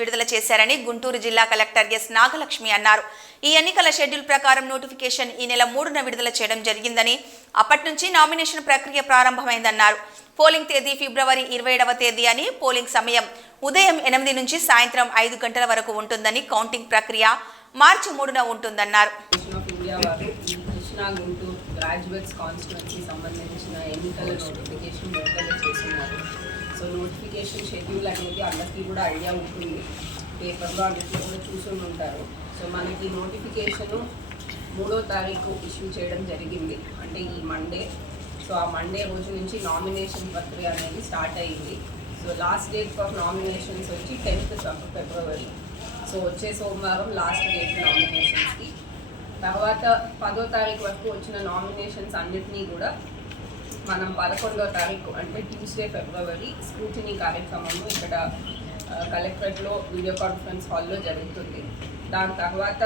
విడుదల చేశారని గుంటూరు జిల్లా కలెక్టర్ ఎస్ నాగలక్ష్మి అన్నారు. ఈ ఎన్నికల షెడ్యూల్ ప్రకారం నోటిఫికేషన్ ఈ నెల మూడున విడుదల చేయడం జరిగిందని అప్పటి నుంచి నామినేషన్ ప్రక్రియ ప్రారంభమైందన్నారు. పోలింగ్ తేదీ ఫిబ్రవరి ఇరవై ఏడవ తేదీ అని పోలింగ్ సమయం ఉదయం ఎనిమిది నుంచి సాయంత్రం ఐదు గంటల వరకు ఉంటుందని కౌంటింగ్ ప్రక్రియ మార్చి మూడున ఉంటుందన్నారు. ఫెడరేషన్ గ్రాడ్యుయేట్స్ కాన్స్టిట్యున్సీ సంబంధించిన ఎన్నికల నోటిఫికేషన్ విడుదల చేస్తున్నారు. సో నోటిఫికేషన్ షెడ్యూల్ అనేది అందరికీ కూడా ఐడియా ఉంటుంది. పేపర్లో అన్నింటిలో కూడా చూసుకుని ఉంటారు. సో మనకి నోటిఫికేషను మూడో తారీఖు ఇష్యూ చేయడం జరిగింది. అంటే ఈ మండే సో ఆ మండే రోజు నుంచి నామినేషన్ ప్రక్రియ అనేది స్టార్ట్ అయ్యింది so last date for nominations వచ్చి టెన్త్ ఫిబ్రవరి సో వచ్చే సోమవారం లాస్ట్ డేట్ నామినేషన్స్కి తర్వాత పదో తారీఖు వరకు వచ్చిన నామినేషన్స్ అన్నిటినీ కూడా మనం పదకొండో తారీఖు అంటే ట్యూస్డే ఫిబ్రవరి స్క్రూటినీ కార్యక్రమము ఇక్కడ కలెక్టరేట్లో వీడియో కాన్ఫరెన్స్ హాల్లో జరుగుతుంది. దాని తర్వాత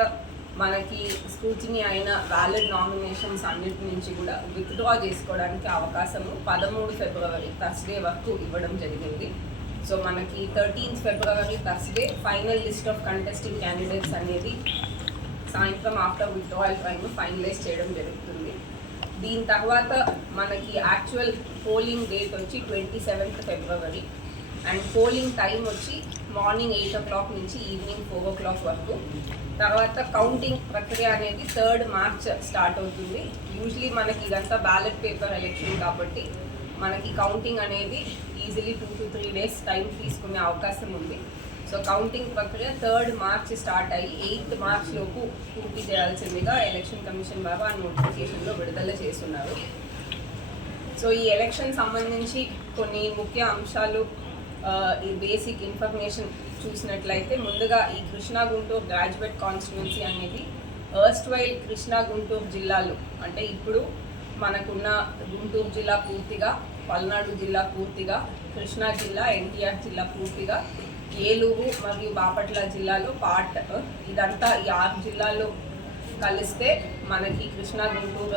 మనకి స్క్రూటినీ అయిన వ్యాలిడ్ నామినేషన్స్ అన్నిటి నుంచి కూడా విత్డ్రా చేసుకోవడానికి అవకాశము పదమూడు ఫిబ్రవరి థర్స్డే వరకు ఇవ్వడం జరిగింది. సో మనకి thirteenth February Thursday final list of contesting candidates అనేది సాయంత్రం ఆఫ్టర్ విత్డ్రాయల్ టైం ఫైనలైజ్ చేయడం జరుగుతుంది. దీని తర్వాత మనకి యాక్చువల్ పోలింగ్ డేట్ వచ్చి twenty seventh February and polling time వచ్చి మార్నింగ్ ఎయిట్ ఓ క్లాక్ నుంచి ఈవినింగ్ ఫోర్ ఓ క్లాక్ వరకు. తర్వాత కౌంటింగ్ ప్రక్రియ అనేది థర్డ్ మార్చ్ స్టార్ట్ అవుతుంది. యూజువలీ మనకి ఇదంతా బ్యాలెట్ పేపర్ ఎలక్షన్ కాబట్టి మనకి కౌంటింగ్ అనేది easily two to three days time తీసుకునే అవకాశం ఉంది. సో కౌంటింగ్ ప్రక్రియ థర్డ్ మార్చ్ స్టార్ట్ అయ్యి ఎయిత్ మార్చ్ లోపు పూర్తి చేయాల్సిందిగా ఎలక్షన్ కమిషన్ బాబా నోటిఫికేషన్లో విడుదల చేస్తున్నారు. సో ఈ ఎలక్షన్ సంబంధించి కొన్ని ముఖ్య అంశాలు ఈ బేసిక్ ఇన్ఫర్మేషన్ చూసినట్లయితే ముందుగా ఈ కృష్ణా గుంటూరు గ్రాడ్యుయేట్ కాన్స్టిట్యున్సీ అనేది ఎర్స్ట్ వైల్ కృష్ణా గుంటూరు జిల్లాలు అంటే ఇప్పుడు మనకున్న గుంటూరు జిల్లా పూర్తిగా పల్నాడు జిల్లా పూర్తిగా కృష్ణా జిల్లా ఎన్టీఆర్ జిల్లా పూర్తిగా ఏలూరు మరియు బాపట్ల జిల్లాలో పార్ట్ ఇదంతా ఈ ఆరు జిల్లాలో కలిస్తే మనకి కృష్ణా గుంటూరు